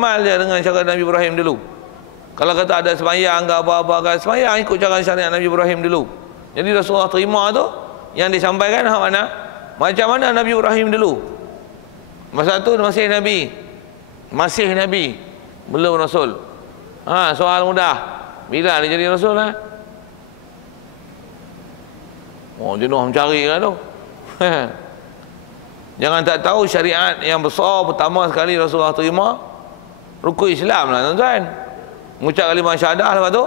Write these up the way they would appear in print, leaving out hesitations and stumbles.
amal je dengan cara Nabi Ibrahim dulu. Kalau kata ada semayang ke apa-apa ke, semayang ikut cara syariat Nabi Ibrahim dulu. Jadi Rasulullah terima tu yang disampaikan hak mana? Macam mana Nabi Ibrahim dulu. Masa tu masih Nabi. Masih Nabi, belum Rasul. Soal mudah. Bila dia jadi Rasul lah? Oh, jenuh mencari kan tu. Jangan tak tahu syariat yang besar pertama sekali Rasulullah terima rukun Islam lah tuan-tuan. Mengucap kalimah syahadah, lepas tu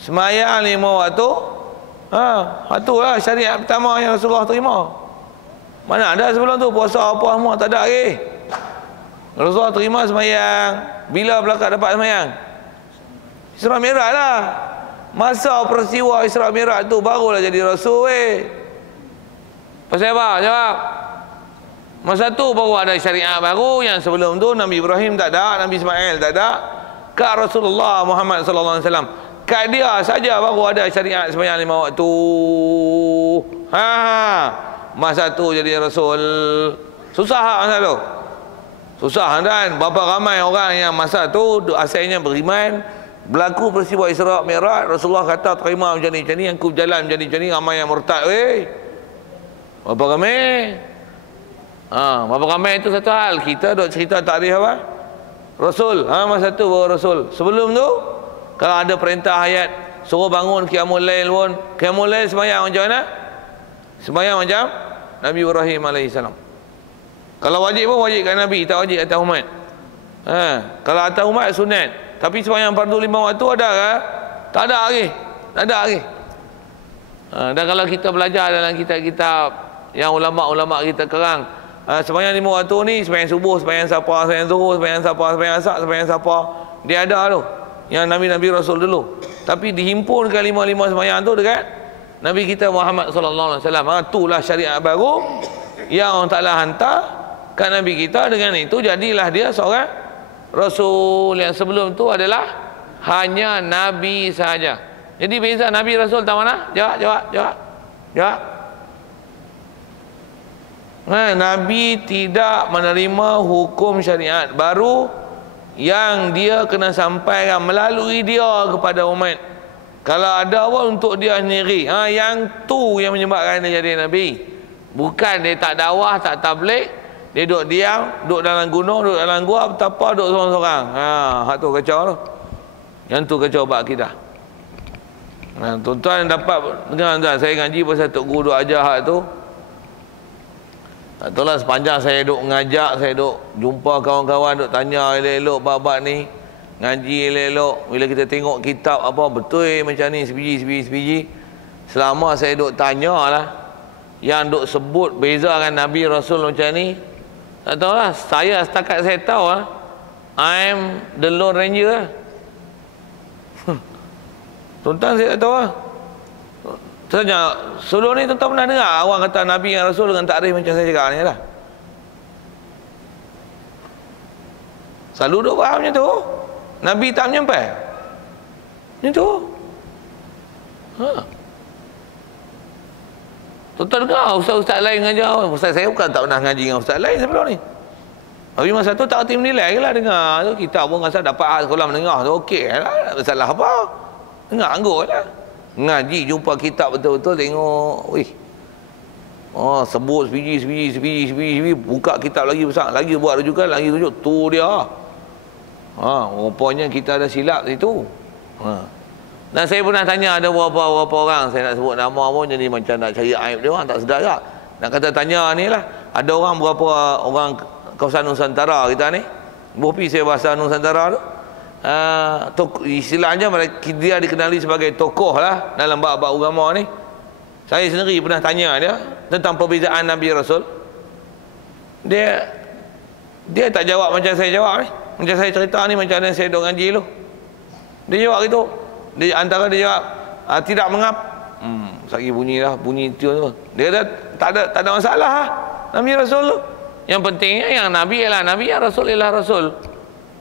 semayang 5 waktu. Itulah syariat pertama yang Rasulullah terima. Mana ada sebelum tu puasa apa semua tak ada lagi. Rasulullah terima semayang. Bila belakang dapat semayang? Isra Mi'raj lah. Masa peristiwa Isra Mi'raj tu barulah jadi Rasul Pasal apa? Jawab. Masa tu baru ada syariat baru. Yang sebelum tu Nabi Ibrahim tak ada, Nabi Ismail tak ada. Kat Rasulullah Muhammad sallallahu alaihi wasallam, kat dia saja baru ada syariat sembahyang 5 waktu. Masa tu jadi Rasul. Susah tak masa tu? Susah kan? Berapa ramai orang yang masa tu asalnya beriman, berlaku peristiwa Isra Mi'raj, Rasulullah kata terima macam ni, aku berjalan macam ni, ramai yang murtad. Berapa ramai? Berapa ramai itu satu hal. Kita duk cerita tarikh apa? Rasul. Masa tu baru Rasul. Sebelum tu kalau ada perintah ayat suruh bangun qiyamul lail pun, qiyamul lail sembahyang macam mana? Sembahyang macam Nabi Ibrahim alaihissalam. Kalau wajib pun wajib kat Nabi, tak wajib atas umat. Kalau atas umat sunat. Tapi sembahyang fardu 5 waktu ada ke? Tak ada lagi. Tak ada lagi. Dan kalau kita belajar dalam kitab-kitab yang ulama-ulama kita kerang, sembahyang 5 waktu ni, sembahyang subuh, sembahyang sapa, sembahyang zuhur, sembahyang sapa, sembahyang asar, sembahyang sapa, dia ada tu yang Nabi-Nabi Rasul dulu. Tapi dihimpunkan 5 sembahyang tu dekat Nabi kita Muhammad sallallahu alaihi wasallam. Itulah syariat baru yang Allah Taala hantar kat Nabi kita. Dengan itu jadilah dia seorang Rasul. Yang sebelum tu adalah hanya Nabi sahaja. Jadi beza Nabi Rasul tak mana? Jawab. Nabi tidak menerima hukum syariat baru yang dia kena sampaikan melalui dia kepada umat. Kalau ada pun untuk dia sendiri. Yang tu yang menyebabkan dia jadi Nabi. Bukan dia tak dakwah, tak tabligh, dia duduk diam, duduk dalam gunung, duduk dalam gua, betapa duduk seorang-seorang. Hak tu kacau tu. Yang tu kacau bab akidah. Tuan-tuan dapat dengar tak? Saya ngaji pasal Tok Guru duk ajar hak tu. Itulah sepanjang saya duk ngajak, saya duk jumpa kawan-kawan, duk tanya elok-elok bab-bab ni, ngaji elok-elok. Bila kita tengok kitab apa betul macam ni sebiji. Selama saya duk tanya lah, yang duk sebut bezakan Nabi Rasul macam ni, tak tahulah. Saya setakat saya tahu lah, I'm the Lone Ranger lah. Tuan-tuan saya tak tahu lah. Sebenarnya sebelum ni tuan-tuan pernah dengar orang kata Nabi dan Rasul dengan takrif macam saya cakap ni lah. Selalu duk faham macam tu. Nabi tak menyampai macam tu. Tuan-tuan dengar ustaz-ustaz lain ngajar. Ustaz saya bukan tak pernah ngaji dengan ustaz lain sebelum ni. Tapi masa tu tak erti menilai lah dengar tu. Kita pun rasa dapat sekolah menengah tu okey lah. Tak masalah apa. Dengar anggur lah. Ngaji jumpa kitab betul-betul tengok. Sebut sebiji. Buka kitab lagi besar. Lagi buat rujukan, lagi tunjuk. Tu dia. Rupanya kita ada silap situ. Dan saya pernah tanya ada beberapa orang, saya nak sebut nama pun jadi macam nak cari aib dia orang, tak sedar tak. Nak kata tanya ni lah, ada orang berapa orang kawasan Nusantara kita ni, berpi saya bahasa Nusantara tu, istilahnya dia dikenali sebagai tokoh lah dalam bab-bab agama ni. Saya sendiri pernah tanya dia tentang perbezaan Nabi Rasul. Dia tak jawab macam saya jawab ni. Macam saya cerita ni, macam mana saya duk ngaji dulu. Dia jawab gitu. Dia antara dia jawab tidak mengap. Sagi bunyi tu. Dia kata tak ada masalah lah Nabi Rasul tu. Yang pentingnya yang Nabi ialah Nabi, yang Rasul ialah Rasul.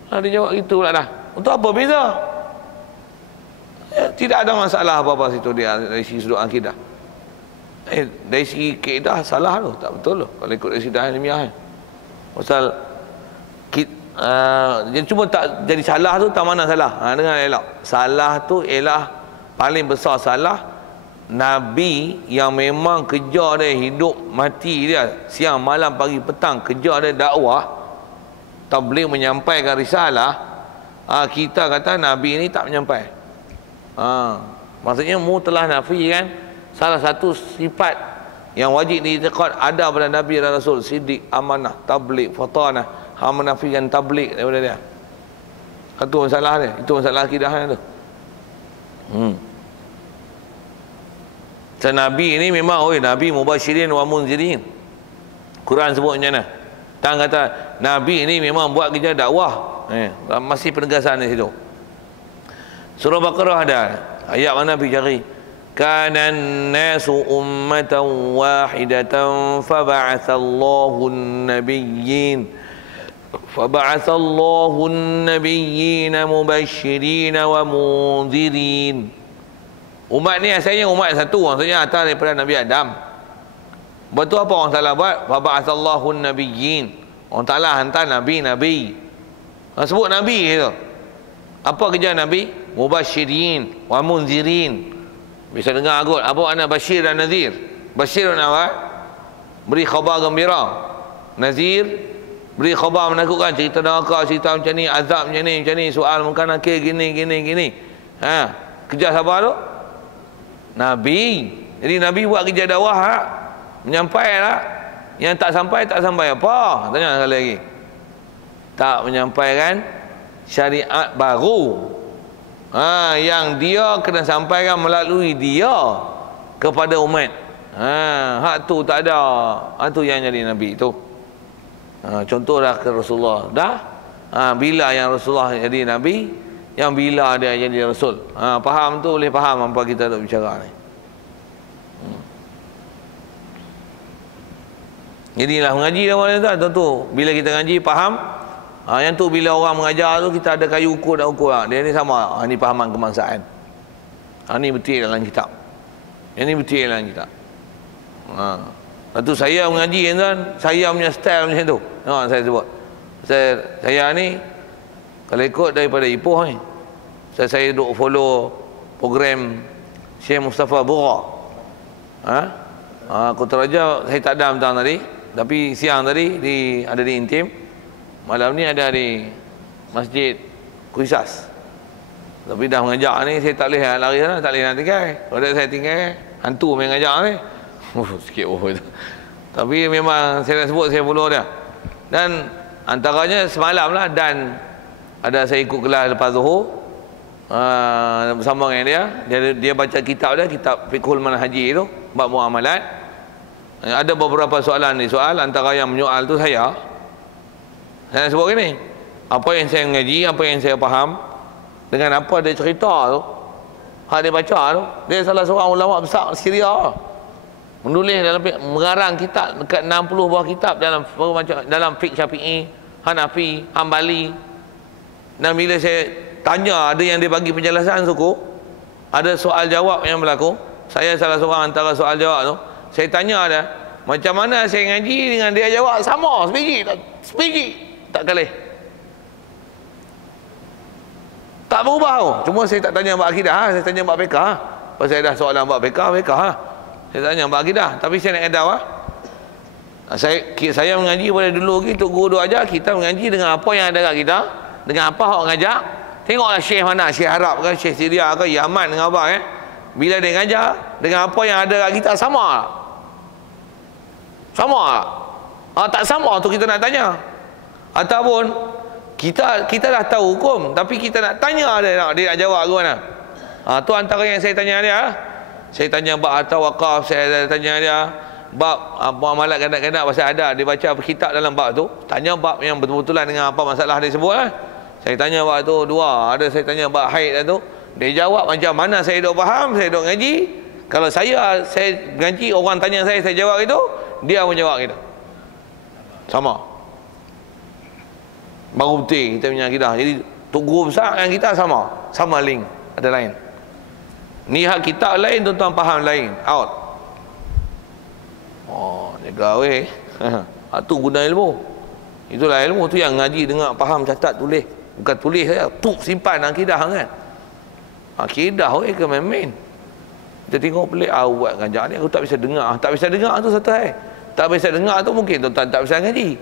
Dia jawab gitu pula dah. Untuk apa beza? Tidak ada masalah apa-apa situ dia dari segi sudut akidah. Dari segi kaidah salah tu, tak betul tu kalau ikut dari segi ilmiah. Pasal Dia cuma tak jadi salah tu tak mana salah. Dengar elok. Salah tu ialah paling besar salah Nabi yang memang kerja dia hidup mati dia siang malam pagi petang kerja dia dakwah tabligh menyampaikan risalah. Kita kata Nabi ni tak menyampai. Maksudnya mu telah nafi kan salah satu sifat yang wajib diitikad ada pada Nabi dan Rasul, siddiq, amanah, tabligh, fatanah. Menafikan tabligh daripada dia. Itu masalah dia. Itu masalah akidah dia tu. So, Nabi ni memang Nabi mubasyirin wa munzirin. Quran sebut macam mana? Tang kata Nabi ni memang buat kerja dakwah. Masih penegasan di situ. Surah Baqarah ada ayat mana Nabi cari. Kana an-nasu ummatan wahidatan fab'atsallahu an-nabiyyin فبعث الله النبيين مبشرين ومنذرين. Umat ni asalnya umat satu, maksudnya atas daripada Nabi Adam. Betul apa orang salah buat? Faba'atsallahu an-nabiyyin. Orang Taala hantar nabi-nabi. Sebut nabi itu. Apa kerja nabi? Mubasyirin wa munzirin. Bisa dengar agut apa makna basyir dan nazir? Basyir apa? Beri khabar gembira. Nazir beri khabar menakutkan, cerita neraka, cerita macam ni, azab macam ni, soal mungkin nakir gini. Kerja siapa tu? Nabi. Jadi Nabi buat kerja dakwah, menyampai lah. Yang tak sampai apa? Tanya sekali lagi. Tak menyampaikan syariat baru. Yang dia kena sampaikan melalui dia kepada umat. Hak tu tak ada. Tu yang jadi Nabi tu. Contohlah ke Rasulullah dah bila yang Rasulullah jadi Nabi, yang bila dia jadi Rasul. Faham tu, boleh faham apa kita nak bicara ni. Jadilah mengaji dah mana tu. Bila kita ngaji faham. Yang tu bila orang mengajar tu kita ada kayu ukur dan ukur. Dia ni sama. Ni fahaman kebangsaan. Ni betul dalam kitab. Yang ni betul dalam kitab. Lepas tu saya mengaji kan, saya punya style macam tu. Saya sebut. Saya ni kalau ikut daripada Ipoh ni. Saya duk follow program Syekh Mustafa Bura. Kota Raja saya tak ada petang tadi, tapi siang tadi ada di Intim. Malam ni ada di Masjid Kuisas. Tapi dah mengajak ni saya tak boleh lari sana, tak boleh nak tinggal. Kalau saya tinggal hantu main ngajak ni. Sikit itu. Tapi memang saya nak sebut saya follow dia. Dan antaranya semalam lah, dan ada saya ikut kelas lepas Zuhur bersama dengan dia baca kitab dia, kitab Fiqhul Manhaji itu, bab muamalat. Ada beberapa soalan ni, soal antara yang menyoal tu saya nak sebut gini, apa yang saya mengaji, apa yang saya faham dengan apa dia cerita tu, hak dia baca tu, dia salah seorang ulama besar Syria, menulis mengarang kitab dekat 60 buah kitab dalam fiqh Syafi'i, Hanafi, Hambali. Dan bila saya tanya, ada yang dia bagi penjelasan suku, ada soal jawab yang berlaku, saya salah seorang antara soal jawab tu, saya tanya dia, macam mana saya ngaji dengan dia jawab sama, sebiji tak kalah, tak berubah tu. Cuma saya tak tanya bab akidah, saya tanya bab fiqh. Pasal saya dah soalan bab fiqh. Saya tanya bab akidah, tapi saya nak edau saya mengaji pada dulu lagi, Tok Guru duk ajar kita mengaji dengan apa yang ada kat kita, dengan apa hak ngajak. Tengoklah syekh mana, syekh Arab ke, syekh Syria ke, Yaman dengan apa bila dia ngajar dengan apa yang ada kat kita sama. Tak sama tu kita nak tanya. Ataupun kita dah tahu hukum, tapi kita nak tanya dia nak jawab ke mana. Tu antara yang saya tanya dia. Saya tanya bab harta wakaf, saya tanya dia bab muamalat kadang-kadang pasal ada dia baca kitab dalam bab tu, tanya bab yang betul-betulan dengan apa masalah dia sebut Saya tanya bab tu dua, ada saya tanya bab haid tu, dia jawab macam mana saya duk faham, saya duk ngaji. Kalau saya ngaji, orang tanya saya jawab itu, dia pun jawab kita sama. Baru betul kita punya akidah. Jadi Tok Guru besar dengan kita sama link, ada lain. Ni hak kitab lain, tuan-tuan faham lain, out. Jaga weh. Tu guna ilmu. Itulah ilmu tu yang ngaji dengar, faham, catat, tulis. Bukan tulis saja, simpan akidah kan. Akidah ke main-main. Kita tengok pelik, buat ngajar ni aku tak bisa dengar. Tak bisa dengar tu satu hal. Tak bisa dengar tu mungkin tuan-tuan tak bisa ngaji.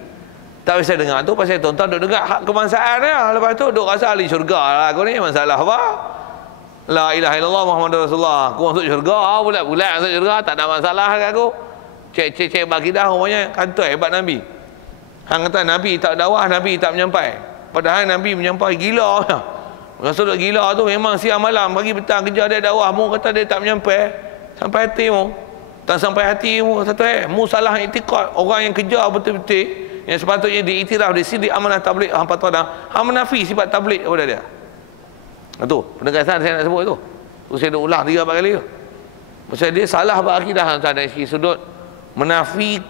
Tak bisa dengar tu pasal tuan-tuan duk dengar hak kebangsaan dia. Lepas tu duk rasa ahli syurga lah aku ni. Masalah apa? La ilaha illallah Muhammadur Rasulullah. Aku masuk syurga, bulat-bulat masuk syurga, tak ada masalah kat aku. Cek bakidah umumnya kantoi hebat Nabi. Hang kata Nabi tak dakwah, Nabi tak menyampai. Padahal Nabi menyampai gila. Maksud gila tu memang siang malam, pagi petang kerja dia dakwah. Mu kata dia tak menyampai. Sampai hati mu. Tak sampai hati mu satu mu salah i'tiqad. Orang yang kerja betul-betul yang sepatutnya diiktiraf di sini amanah tabligh hang patut dah. Hang menafi sifat tabligh kepada dia. Itu penegasan saya nak sebut tu. Tu saya dah ulang 3-4 kali tu. Pasal dia salah berakidah dari segi sudut menafi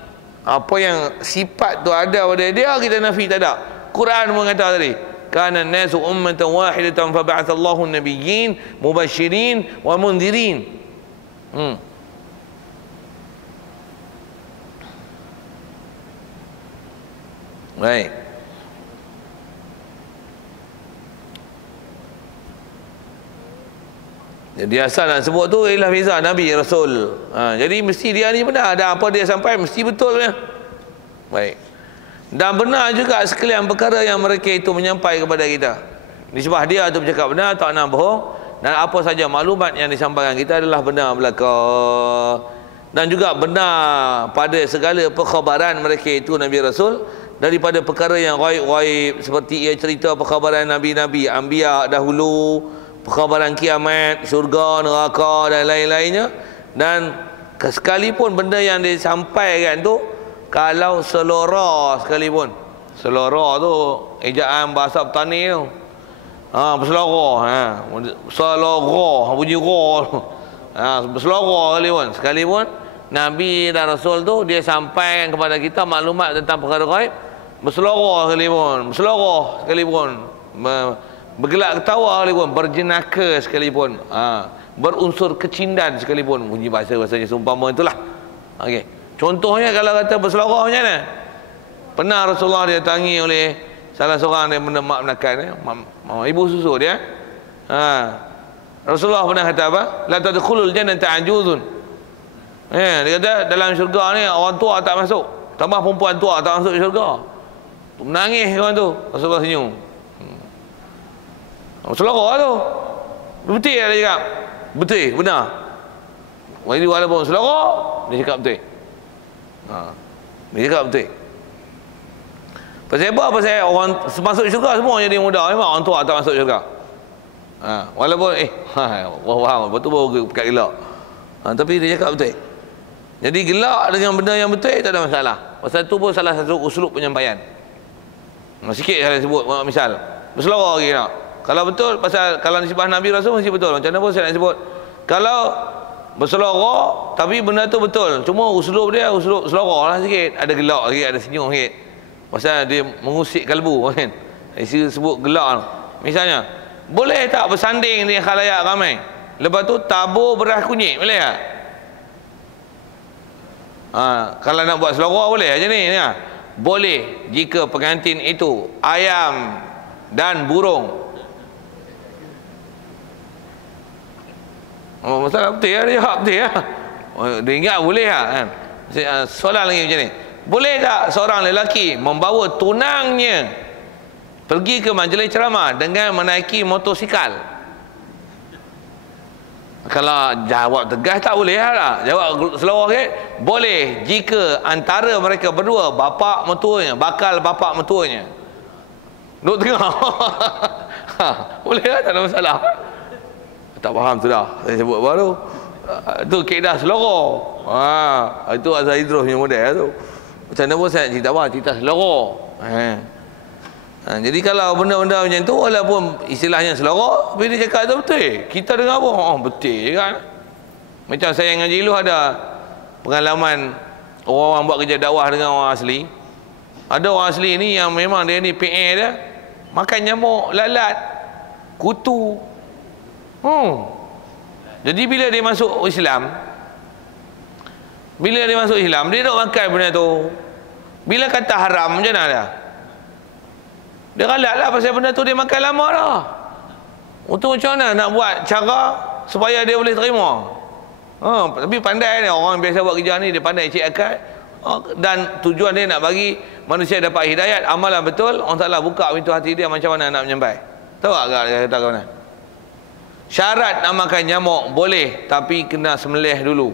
apa yang sifat tu ada pada dia, kita nafi tak ada. Quran mengatakan tadi, kana an-nasu ummatan wahidatan fa ba'atha Allahu an-nabiyyin mubasysyirin wa mundhirin. Baik. Jadi asal nak sebut tu ialah beza Nabi Rasul. Jadi mesti dia ni benar, ada apa dia sampai mesti betul ya. Baik. Dan benar juga sekalian perkara yang mereka itu menyampaikan kepada kita. Nisbah dia tu bercakap benar, tak nak bohong, dan apa saja maklumat yang disampaikan kita adalah benar belaka. Dan juga benar pada segala perkhabaran mereka itu Nabi Rasul, daripada perkara yang ghaib-ghaib seperti ia cerita perkhabaran nabi-nabi anbiya dahulu, perkhabaran kiamat, syurga, neraka dan lain-lainnya. Dan sekalipun benda yang disampaikan tu, kalau selora sekalipun, selora tu ejaan bahasa petani tu, berselora, selora bunyi roh, berselora sekalipun Nabi dan Rasul tu dia sampaikan kepada kita maklumat tentang perkara ghaib, berselora sekalipun, bergelak ketawa sekalipun, berjenaka sekalipun, berunsur kecindan sekalipun, bunyi bahasa-bahasanya seumpama itulah. Okey. Contohnya kalau kata berselora macam mana? Pernah Rasulullah dia tangi oleh salah seorang yang benda mak menakan, ibu susu dia. Rasulullah pernah kata apa? La tadkhulul jannata ajuzun. Dia kata dalam syurga ni orang tua tak masuk, tambah perempuan tua tak masuk syurga. Menangis orang tu. Rasulullah senyum. Selera tu. Betul dia cakap. Betul, benar. Walaupun selera, dia cakap betul. Dia cakap betul. Pasal apa? Pasal orang masuk syurga semua jadi muda. Memang orang tua tak masuk syurga. Walaupun faham, betul baru pekat gelak. Tapi dia cakap betul. Jadi gelak dengan benda yang betul tak ada masalah. Pasal tu pun salah satu uslub penyampaian. Sikit saya sebut misal. Berselera lagi nak. Kalau betul, pasal kalau nisbah Nabi Rasul mesti betul. Macam mana pun saya nak sebut. Kalau berselera tapi benda tu betul, cuma uslub dia uslub selera lah sikit. Ada gelak sikit, ada senyum sikit. Pasal dia mengusik kalbu kan. Isi sebut gelak. Misalnya, boleh tak bersanding di khalayak ramai? Lepas tu tabur beras kunyit, boleh tak? Kalau nak buat selera boleh macam ni ya? Boleh jika pengantin itu ayam dan burung. Masalah betul ya, dia jawab betul ya. Dia ingat boleh tak kan? Soalan lagi macam ni, boleh tak seorang lelaki membawa tunangnya pergi ke majlis ceramah dengan menaiki motosikal? Kalau jawab tegas tak boleh lah. Jawab selawah ke? Boleh jika antara mereka berdua bapa mertuanya, bakal bapa mertuanya duduk tengah. Boleh lah, tak ada masalah. Tak faham tu dah saya sebut baru. Tu kaedah selera. Itu Azhar Idrus punya model tu. Macam mana pun saya nak cerita apa? Cerita selera. Jadi kalau benda-benda macam tu, walaupun istilahnya selera, bila dia cakap tu betul, kita dengar apa? Betul kan? Macam saya ngaji dulu ada pengalaman orang-orang buat kerja dakwah dengan orang asli. Ada orang asli ni yang memang dia ni PA dia makan nyamuk, lalat, kutu. Jadi bila dia masuk Islam, dia duk makan benda tu. Bila kata haram macam mana dia? Dia ralat lah pasal benda tu dia makan lama dah. Untuk macam mana nak buat cara supaya dia boleh terima? Tapi pandai ni orang biasa buat kerja ni, dia pandai cek akal. Dan tujuan dia nak bagi manusia dapat hidayat, amalan betul. Allah Ta'ala buka pintu hati dia macam mana nak menyampai. Tahu tak dia kata kat mana? Syarat nak makan nyamuk boleh, tapi kena sembelih dulu.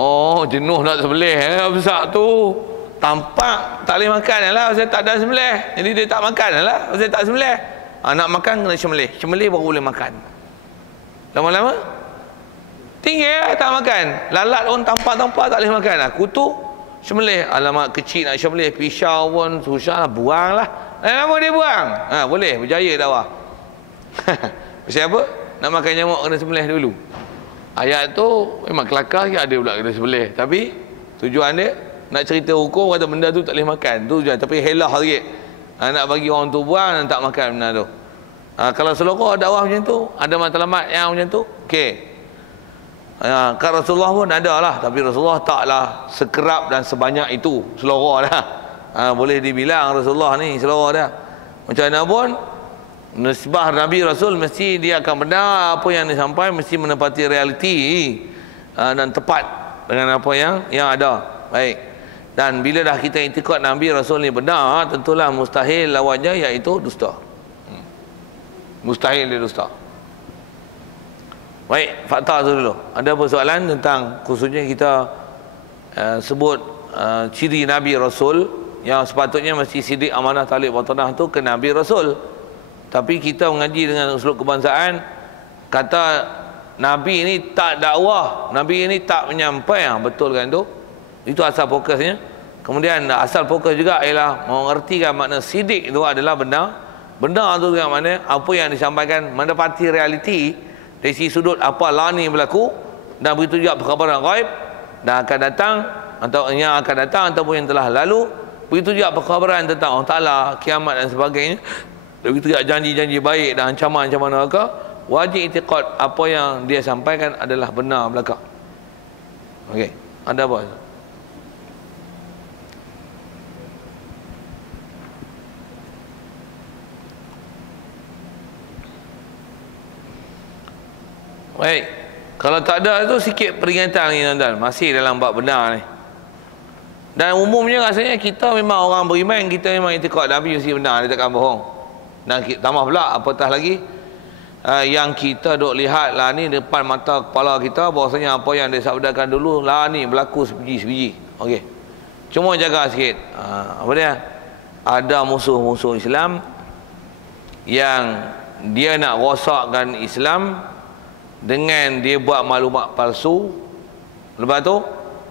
Oh, jenuh nak sembelih besar tu. Tampak tak boleh makan lah pasal tak ada sembelih. Jadi dia tak makan lah pasal tak sembelih. Nak makan kena sembelih. Sembelih baru boleh makan. Lama-lama tinggi tak makan. Lalat pun tampak-tampak tak boleh makan lah. Kutu sembelih. Alamak kecil nak sembelih. Pisau pun susah lah. Buang lah. Lama dia buang. Boleh berjaya dakwah. Pasal apa? Nak makan nyamuk kena sembelih dulu. Ayat tu memang kelakar ke ada pula kena sembelih. Tapi tujuan dia nak cerita hukum kata benda tu tak boleh makan. Tu tujuan. Tapi helah sikit. Nak bagi orang tu buang dan tak makan benda tu. Kalau seluruh dakwah macam tu, ada matlamat yang macam tu, okey. Kat Rasulullah pun ada lah, tapi Rasulullah taklah sekerap dan sebanyak itu seluruh dah. Boleh dibilang Rasulullah ni seluruh dah. Macam mana pun nisbah Nabi Rasul mesti dia akan benar apa yang disampaikan, mesti menepati realiti dan tepat dengan apa yang ada. Baik. Dan bila dah kita iktikad Nabi Rasul ni benar, tentulah mustahil lawannya iaitu dusta. Mustahil dia dusta. Baik, fakta tu dulu. Ada persoalan tentang khususnya kita sebut ciri Nabi Rasul yang sepatutnya mesti sidik, amanah, talib, batanah tu ke Nabi Rasul. Tapi kita mengaji dengan uslub kebangsaan, kata Nabi ini tak dakwah, Nabi ini tak menyampai. Betul kan tu? Itu asal fokusnya. Kemudian asal fokus juga ialah mengertikan makna sidik itu adalah benar. Benar tu dengan mana apa yang disampaikan mendapati realiti dari sisi sudut apa lani berlaku, dan begitu juga perkhabaran ghaib dan akan datang atau yang akan datang ataupun yang telah lalu. Begitu juga perkhabaran tentang Allah Ta'ala, kiamat dan sebagainya. Begitu juga janji-janji baik dan ancaman-ancaman neraka. Wajib i'tiqad apa yang dia sampaikan adalah benar belaka. Okey, ada apa? Baik, kalau tak ada tu sikit peringatan ni tuan-tuan, masih dalam bab benar ni. Dan umumnya rasanya kita memang orang beriman, kita memang i'tiqad Nabi mesti benar, dia takkan bohong. Dan tambah pula apatah lagi yang kita duk lihat lah ni depan mata kepala kita, bahawasanya apa yang dia sabdakan dulu lah ni berlaku sebiji-sebiji. Okey, cuma jaga sikit. Apa dia? Ada musuh-musuh Islam yang dia nak rosakkan Islam dengan dia buat maklumat palsu. Lepas tu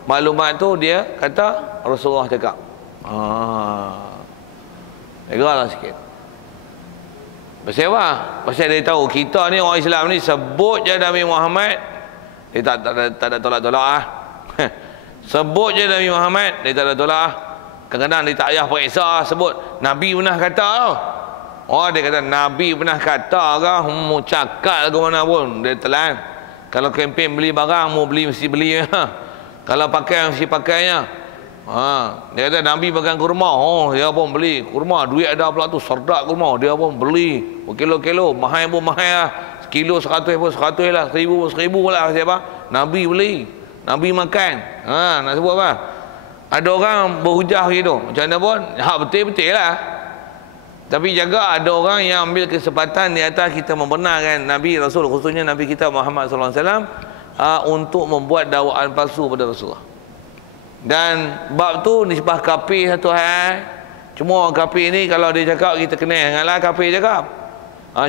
maklumat tu dia kata Rasulullah cakap. Egalah sikit. Pasal apa? Pasal dia tahu kita ni orang Islam ni sebut je Nabi Muhammad, dia tak ada tolak-tolak sebut je Nabi Muhammad, dia tak ada tolak. Kadang-kadang dia tak payah periksa, sebut Nabi pernah kata dia kata Nabi pernah kata ke, cakap ke mana pun dia telan. Kalau kempen beli barang, mau beli mesti beli. Kalau pakai mesti pakainya. Dia kata Nabi pegang kurma, dia pun beli kurma, duit ada pula tu, serdak kurma, dia pun beli berkilo-kilo, mahal pun mahal lah, sekilo 100 pun 100 lah, 1000 pun 1000 lah. Siapa? Nabi beli, Nabi makan. Nak sebut apa? Ada orang berhujah gitu, macam mana pun hak betul-betul lah. Tapi jaga ada orang yang ambil kesempatan di atas kita membenarkan Nabi Rasul, khususnya Nabi kita Muhammad SAW, untuk membuat dakwaan palsu pada Rasulullah. Dan bab tu nisbah kafir satu hal. Cuma orang kafir ni kalau dia cakap kita kena ingatlah kafir cakap.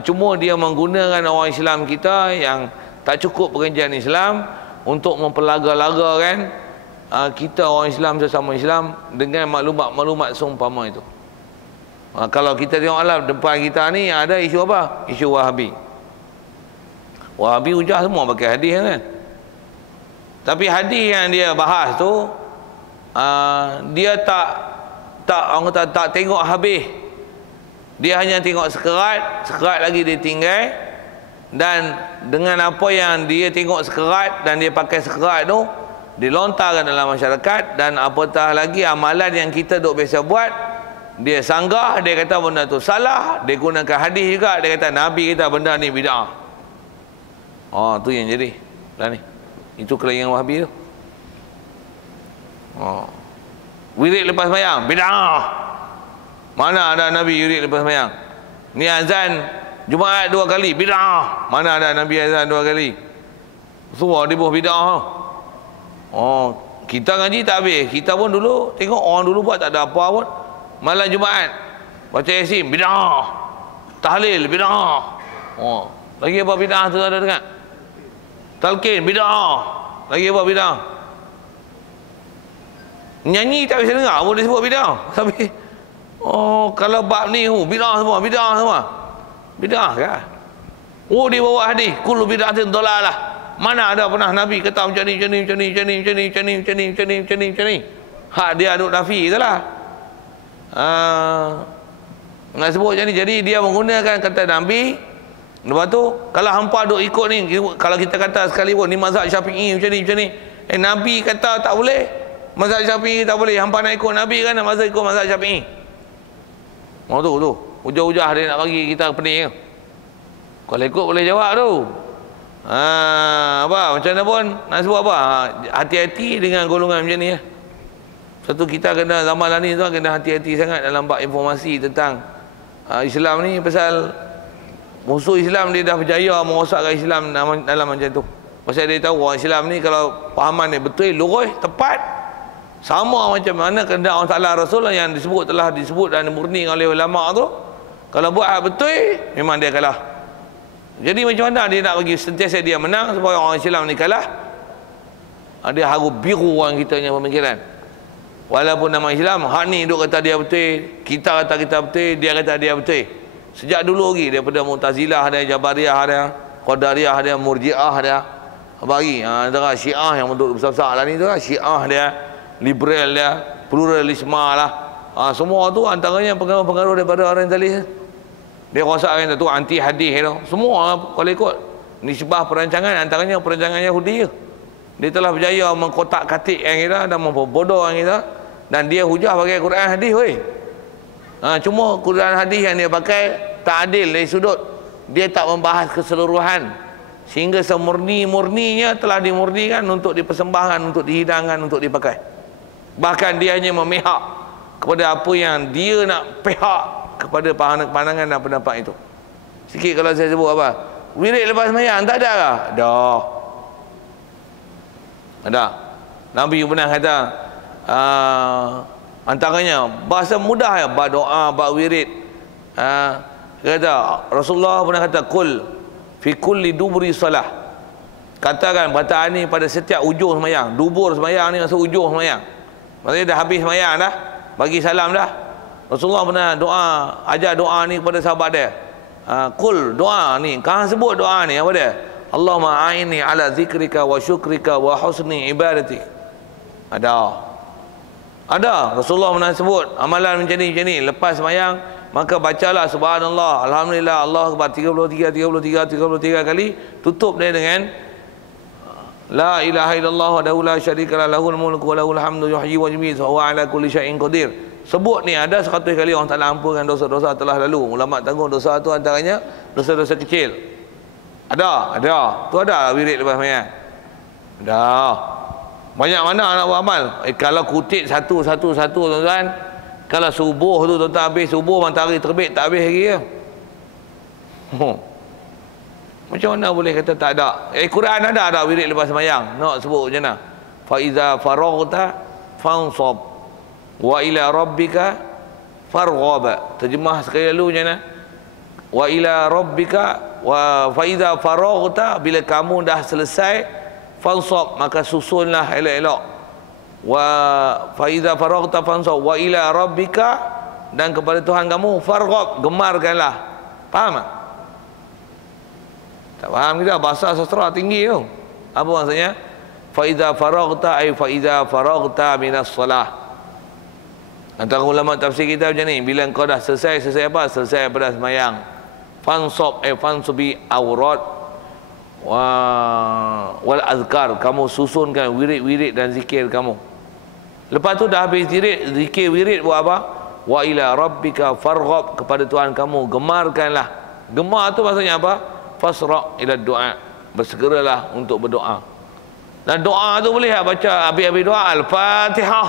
Cuma dia menggunakan orang Islam kita yang tak cukup pengajian Islam untuk mempelaga-lagakan kita orang Islam sesama Islam dengan maklumat-maklumat seumpama itu. Kalau kita tengok alam depan kita ni ada isu apa? Isu Wahabi. Wahabi hujah semua pakai hadis kan. Tapi hadis yang dia bahas tu dia orang kata tak tengok habis. Dia hanya tengok sekerat lagi dia tinggal. Dan dengan apa yang dia tengok sekerat dan dia pakai sekerat tu, dilontarkan dalam masyarakat, dan apatah lagi amalan yang kita duk biasa buat, dia sanggah, dia kata benda tu salah, dia gunakan hadis juga, dia kata Nabi kita benda ni bid'ah. Oh, tu yang jadi lah ni. Itu kelainan Wahabi tu. Oh. Wirid lepas sembahyang bid'ah. Mana ada Nabi wirid lepas sembahyang? Ni azan Jumaat 2 kali bid'ah. Mana ada Nabi azan 2 kali? Semua di bawah bid'ah. Oh, kita ngaji tak habis. Kita pun dulu tengok orang dulu buat tak ada apa pun. Malam Jumaat baca Yasin bid'ah. Tahlil bid'ah. Oh, lagi apa bid'ah tu ada dengar? Talqin bid'ah. Lagi apa bid'ah? Nyanyi tak bisa dengar pun disebut bid'ah. Tapi oh, kalau bab ni bid'ah semua, bid'ah semua. Bid'ah kan? Oh, di bawah hadis kullu bid'atin dhalalah. Mana ada pernah Nabi kata macam ni, macam ni, macam ni, macam ni, macam ni, macam ni, macam ni, macam ni, macam ni, macam ni. Hak dia duk nafi salah. Nak sebut macam ni. Jadi dia menggunakan kata Nabi. Lepas tu kalau hampa duk ikut ni, kalau kita kata sekali pun ni mazhab Syafi'i macam ni, macam ni. Nabi kata tak boleh, mazhab Syafi'i tak boleh. Hampa nak ikut Nabi kan, nak mazhab ikut mazhab Syafi'i. Oh tu hujah-hujah dia nak bagi kita pening. Kalau ikut boleh jawab tu. Apa macam mana pun nak sebut apa, hati-hati dengan golongan macam ni ya. Satu, kita kena zaman ni tu kena hati-hati sangat dalam bab informasi tentang Islam ni, pasal musuh Islam dia dah berjaya merosakkan Islam dalam macam tu. Pasal dia tahu orang Islam ni kalau fahaman dia betul, lurus, tepat, sama macam mana kehendak Allah Taala Rasul yang telah disebut dan dimurni oleh ulama tu. Kalau buat betul, memang dia kalah. Jadi macam mana dia nak bagi sentiasa dia menang supaya orang Islam ni kalah? Dia harus biru orang kita punya pemikiran. Walaupun nama Islam, hak ni duk kata dia betul, kita kata kita betul, dia kata dia betul. Sejak dulu lagi, daripada Mu'tazilah ada, Jabariyah ada, Qadariyah ada, Murji'ah ada. Apa lagi? Antara Syiah yang bentuk besar-besar lah ni tu lah. Syiah dia, liberal dia, pluralisme lah. Semua tu antaranya pengaruh-pengaruh daripada orientalis. Dia rosakkan tu anti hadis tu. Semua kalau ikut nisbah perancangan, antaranya perancangan Yahudi. Dia telah berjaya mengkotak-katik yang kita dan memperbodoh yang kita, dan dia hujah pakai Quran hadis weh. Cuma Quran hadis yang dia pakai tak adil dari sudut dia tak membahas keseluruhan, sehingga semurni-murninya telah dimurnikan untuk dipersembahkan, untuk dihidangkan, untuk dipakai. Bahkan dia hanya memihak kepada apa yang dia nak pihak kepada pandangan dan pendapat itu. Sikit kalau saya sebut apa, wirid lepas sembahyang tak ada kah? Ada. Nabi pernah kata antaranya bahasa mudah ya, bab doa, bab wirid. Kata Rasulullah pernah kata kul fi kulli duburi salah. Katakan perkataan ni pada setiap ujung sembahyang. Dubur sembahyang ni maksud ujung sembahyang. Maksudnya dah habis sembahyang dah, bagi salam dah. Rasulullah pernah ajar doa ni kepada sahabat dia. Kul doa ni, kau sebut doa ni apa dia? Allahumma a'inni ala zikrika wa syukrika wa husni ibadatik. Ada. Rasulullah pernah sebut amalan macam ni. Lepas sembahyang maka bacalah subhanallah, alhamdulillah, Allahu akbar 33 kali. Tutup dia dengan la ilaha illallah wahdahu la syarika lahu, lahul mulku wa lahul hamdu yuhyi wa yumiitu wa huwa ala kulli syai'in qadir. Sebut ni ada 100 kali orang Taala ampunkan dosa-dosa telah lalu. Ulama tanggung dosa tu antaranya dosa-dosa kecil. Ada. Tu ada wirid lepas sembahyang. Ada. Banyak mana nak buat amal? Kalau kutip satu tuan-tuan, kalau subuh tu tuan-tuan habis subuh, matahari terbit tak habis lagi ya. Macam mana boleh kata tak ada? Quran ada wirid lepas sembahyang. Nak sebut macam mana? Fa iza faraghta fansab wa ila rabbika farghab. Terjemah sekali lalu macam mana? Wa ila rabbika wa fa iza faraghta, bila kamu dah selesai, fansab maka susunlah elok-elok. Wa fa iza faraghta fansab wa ila rabbika, dan kepada Tuhan kamu farghab, gemarkanlah. Faham tak? Tak faham kita, bahasa sastra tinggi tu. Apa maksudnya? Fa iza faraghta ay fa iza faraghta minas salah. Antara ulama tafsir kita macam ni, bila kau dah selesai apa? Selesai pada sembahyang. Fansab fansubi aurat wal azkar, kamu susunkan wirid-wirid dan zikir kamu. Lepas tu dah habis zikir wirid buat apa? Wa ila rabbika farghab, kepada Tuhan kamu gemarkanlah. Gemar tu maksudnya apa? Fasra' ila doa, bersegeralah untuk berdoa. Dan doa tu boleh baca habis-habis doa Al-Fatihah,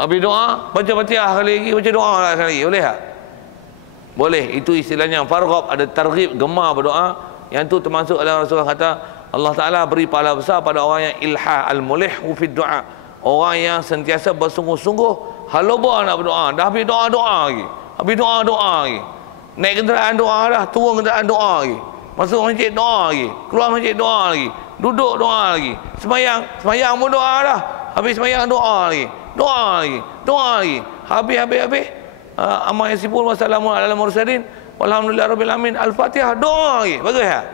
habis doa baca Fatihah sekali lagi, baca doa lah sekali lagi, boleh tak? Boleh. Itu istilahnya farghab, ada targhib, gemar berdoa. Yang tu termasuk dalam Rasulullah kata Allah Ta'ala beri pahala besar pada orang yang ilha al-mulihu fid du'a, orang yang sentiasa bersungguh-sungguh haloba nak berdoa. Dah habis doa lagi, habis doa lagi, naik kenderaan doa dah, turun kenderaan doa lagi, masuk masjid doa lagi, keluar masjid doa lagi, duduk doa lagi, semayang pun doa dah, habis semayang doa lagi, habis amma yasifun wassalamu ala mursalin walhamdulillah rabbil alamin, Al-Fatihah, doa lagi. Bagus tak?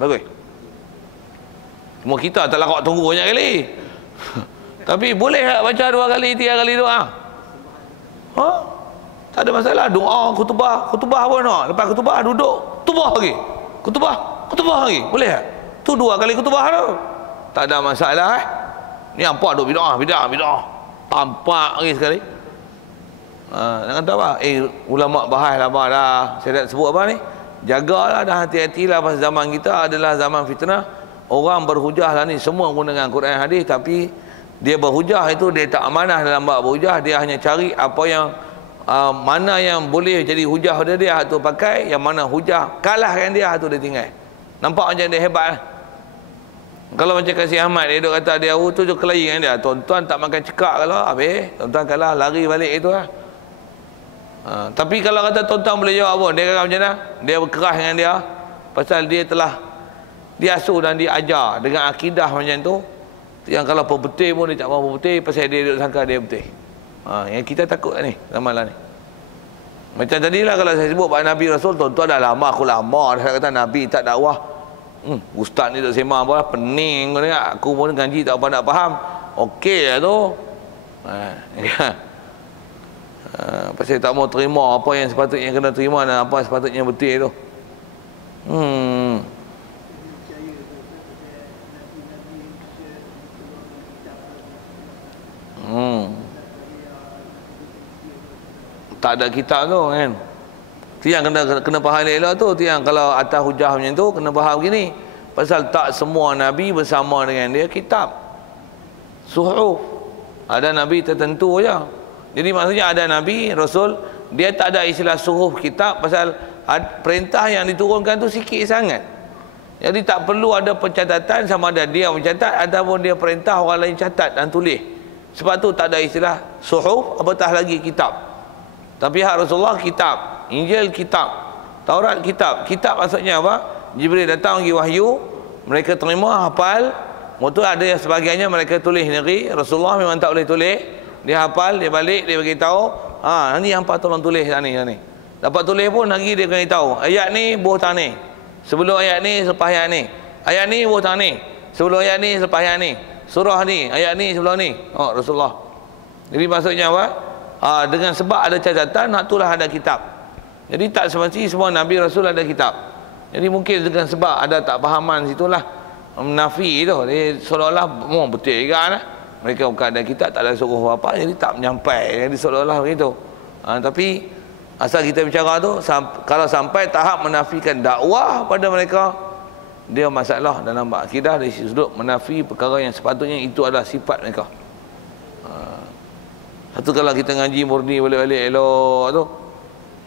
Bagus. Cuma kita tak lakak tunggu banyak kali. Tapi boleh tak baca 2 kali 3 kali doa? Ha? Tak ada masalah. Doa khutbah apa nak? Lepas khutbah duduk, khutbah lagi, khutbah lagi, boleh tak? Tu 2 kali khutbah tu, tak ada masalah. Ni apa duk bidah tampak lagi sekali. Nak kata apa? Ulama bahas apa dah. Saya nak sebut apa ni? Jagalah dah, hati-hatilah, pasal zaman kita adalah zaman fitnah. Orang berhujah lah ni, semua menggunakan Quran hadis, tapi dia berhujah itu dia tak amanah dalam bab berhujah. Dia hanya cari apa yang mana yang boleh jadi hujah dia tu pakai, yang mana hujah kalahkan dia tu dia tinggal. Nampak macam dia hebat lah. Kalau macam Kasih Ahmad, dia duk kata dia tu je kelahi dengan dia, tuan-tuan tak makan cekak, kalau habis tuan-tuan kalah, lari balik itu lah. Tapi kalau kata tuan-tuan boleh jawab pun, dia kata macam mana? Dia berkeras dengan dia pasal dia telah diasuh dan diajar dengan akidah macam tu, yang kalau betul pun dia tak mahu betul, pasal dia duduk sangka dia betul. Yang kita takut ni zaman lah ni. Macam tadilah kalau saya sebut pada Nabi Rasul, tuan-tuan dah lama, aku lama dah kata Nabi tak dakwah. Ustaz ni duk sembang apa, pening kau tengok, aku pun ngaji tak apa nak faham. Okey lah tu. Pasal tak mau terima apa yang sepatutnya kena terima dan apa sepatutnya betul tu. Tak ada kitab tu kan. Tiang kena faham elok tu. Tiang kalau atas hujah macam tu kena faham begini. Pasal tak semua Nabi bersama dengan dia kitab suhuf. Ada Nabi tertentu aja. Jadi maksudnya ada Nabi, Rasul, dia tak ada istilah suhuf kitab, pasal perintah yang diturunkan tu sikit sangat. Jadi tak perlu ada pencatatan, sama ada dia mencatat ataupun dia perintah orang lain catat dan tulis. Sebab tu tak ada istilah suhuf, apatah lagi kitab. Tapi hak Rasulullah kitab, Injil kitab, Taurat kitab. Kitab maksudnya apa? Jibril datang bagi wahyu, mereka terima, hafal. Motu ada yang sebagainya mereka tulis sendiri. Rasulullah memang tak boleh tulis. Dia hafal, dia balik, dia beritahu, ni hampa tolong tulis ni. Dapat tulis pun lagi dia beritahu, ayat ni buah tang ni, sebelum ayat ni selepas ayat ni, ayat ni buah tang ni, sebelum ayat ni selepas ayat ni, surah ni, ayat ni sebelum ni. Rasulullah. Jadi maksudnya apa? Dengan sebab ada catatan, itulah ada kitab. Jadi tak semestinya semua Nabi Rasul ada kitab. Jadi mungkin dengan sebab ada tak fahaman situlah menafi tu, dia seolah-olah betul juga lah. Mereka bukan ada kitab, tak ada suruh apa, jadi tak menyampai, jadi seolah-olah begitu. Tapi asal kita bicara tu, kalau sampai tahap menafikan dakwah pada mereka, dia masalah dalam akidah dari sudut menafi perkara yang sepatutnya itu adalah sifat mereka. Satu kalau kita ngaji murni balik-balik elok tu,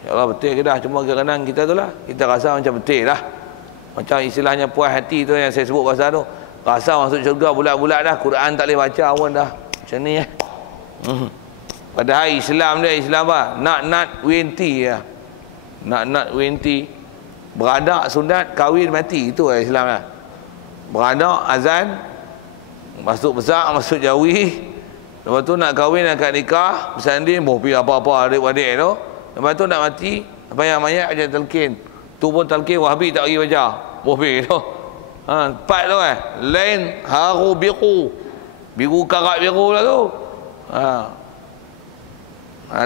ya Allah betul ke dah, cuma kadang-kadang kita tu lah, kita rasa macam betul lah. Macam istilahnya puas hati tu yang saya sebut pasal tu, rasa masuk syurga bulat-bulat dah, Quran tak boleh baca pun dah macam ni Padahal Islam dia, Islam apa? Nak wenti ya. Nak wenti, beradak sunat, kahwin mati, itu Islam lah. Beradak azan, masuk besar, masuk jawi, lepas tu nak kahwin, akad nikah, bersanding, pergi apa-apa adik-adik tu, lepas tu nak mati, mayat macam talqin, tu pun talqin Wahabi tak pergi baca, pergi tu. Empat tu kan, lain haru biru karat biru lah tu.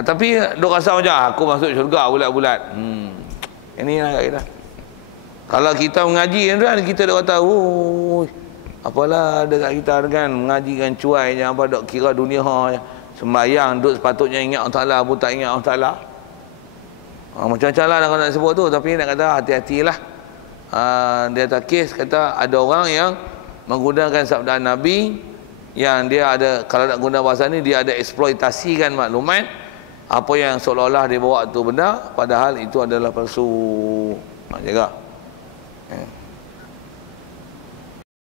Tapi duk rasa macam aku masuk syurga bulat-bulat. Ini lah kita. Kalau kita mengaji kan, kita dah kata, oh, apalah dekat kita kan, mengaji kan cuainya, apa dok kira dunia sembahyang, duk sepatutnya ingat Allah Ta'ala, pun tak ingat Allah Ta'ala. Macam-macam lah nak sebut tu, tapi nak kata hati-hatilah. Dia tak kes, kata ada orang yang menggunakan sabda Nabi, yang dia ada, kalau nak guna bahasa ni, dia ada eksploitasikan maklumat, apa yang seolah-olah dia bawa tu benar, padahal itu adalah palsu. Jaga.